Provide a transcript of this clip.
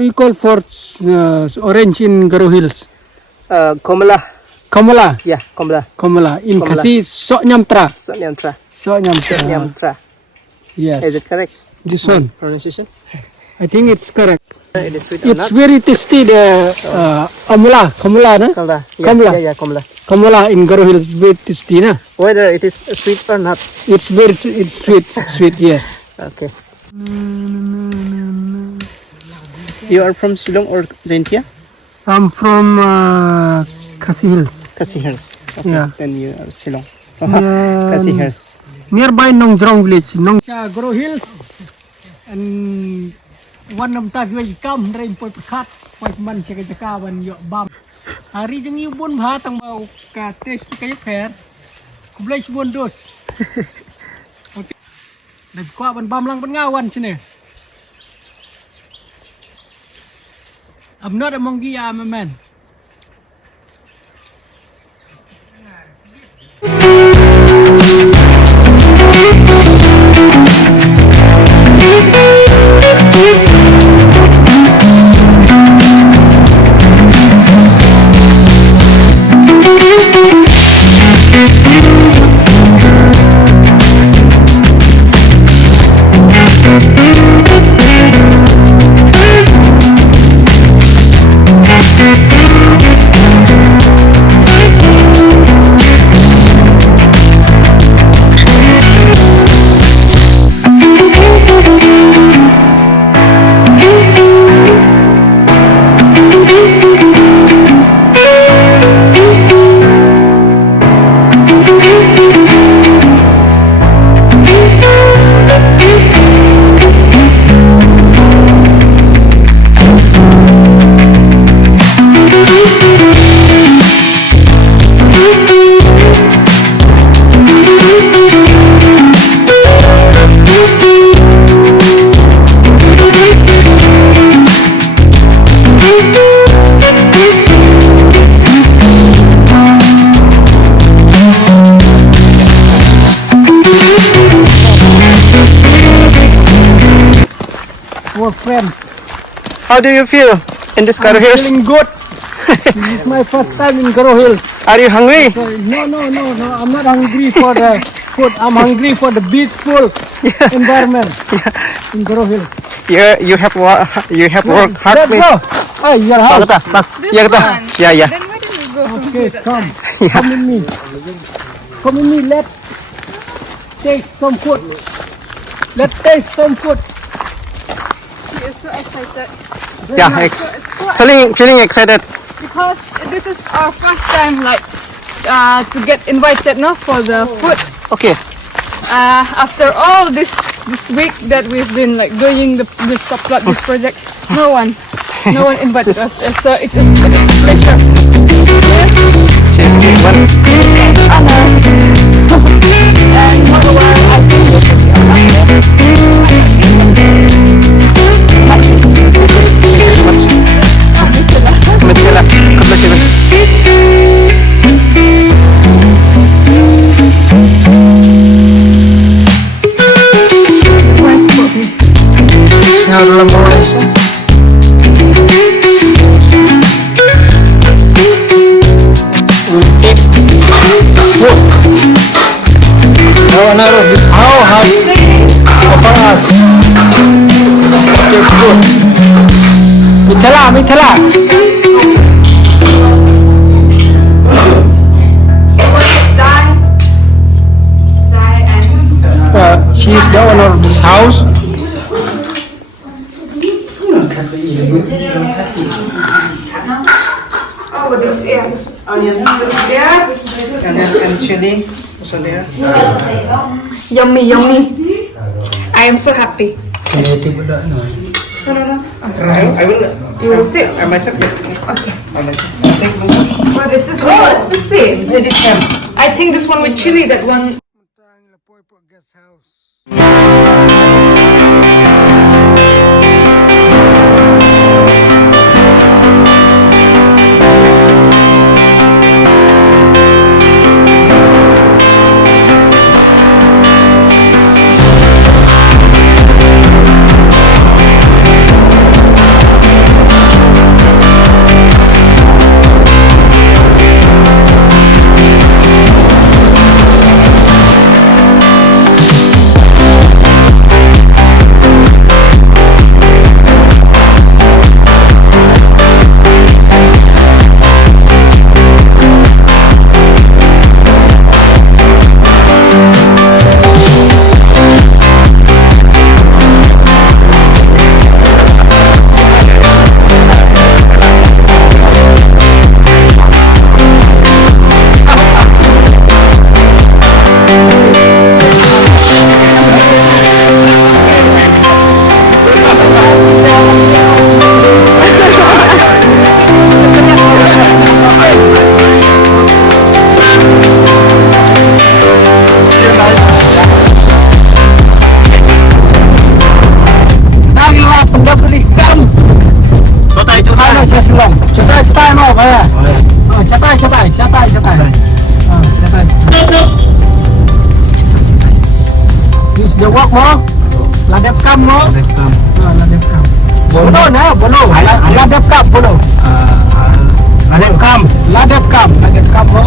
do you call for orange in Garo Hills? Komala. Kamala. Yeah, komala. Kamala. In Komala. Khasi, sok nyamtra. Sonyamtra. Sok nyamtra. Sonyamtra. Yes. Is it correct? This one. Pronunciation? I think it's correct. It is sweet or It's not? very tasty. The amla, kamala, na? Komala. Komala. Yeah, komala. Kamala in Garo Hills, very tasty, na? Whether it is sweet or not. It's sweet. Yes. Okay. You are from Shillong or Jaintia? I'm from Khasi Hills. Khasi Hills. Okay. Yeah. Then you are Shillong. Yeah. Khasi Hills. Nearby Nongjrong village, Garo Hills, and one of the way come rain for cut, quite man check the car when you bum. I read a new bone hat and taste the hair, blaze one dose. Okay. The quab and bum lang but one chine. I'm not a monkey, I'm a man. Our friend. How do you feel in this Garo Hills? Feeling good. This is my first time in Garo Hills. Are you hungry? No. I'm not hungry for the food. I'm hungry for the beautiful environment in Garo Hills. You have worked hard. Let's go. Hey, your house. Yeah. Then why didn't you go from Okay, here? come. Come with me. Come with me. Let's take some food. Let's taste some food. You're so excited. Yeah, feeling excited. Because this is our first time to get invited for the food. Okay. After all this week that we've been doing this project, no one invited us. So it's a pleasure. Cheers, one. Honor. And moreover, I think we should be This house offer us. Okay, good. Mithala. She is the owner of this house. Oh, this onion there. And chili also there. Yummy. I am so happy. No. I will. You will take. I myself. Okay. I myself. I'll take myself. What is this? Oh, it's the same. This time. I think this one with chili, that one. stay mo kaya. Oh, satay. Oh, satay. Use the walk mo. Ladep cam mo. Oh, ladep cam. Bolo na, bolo. Ladep cam, bolo. Ladep cam mo.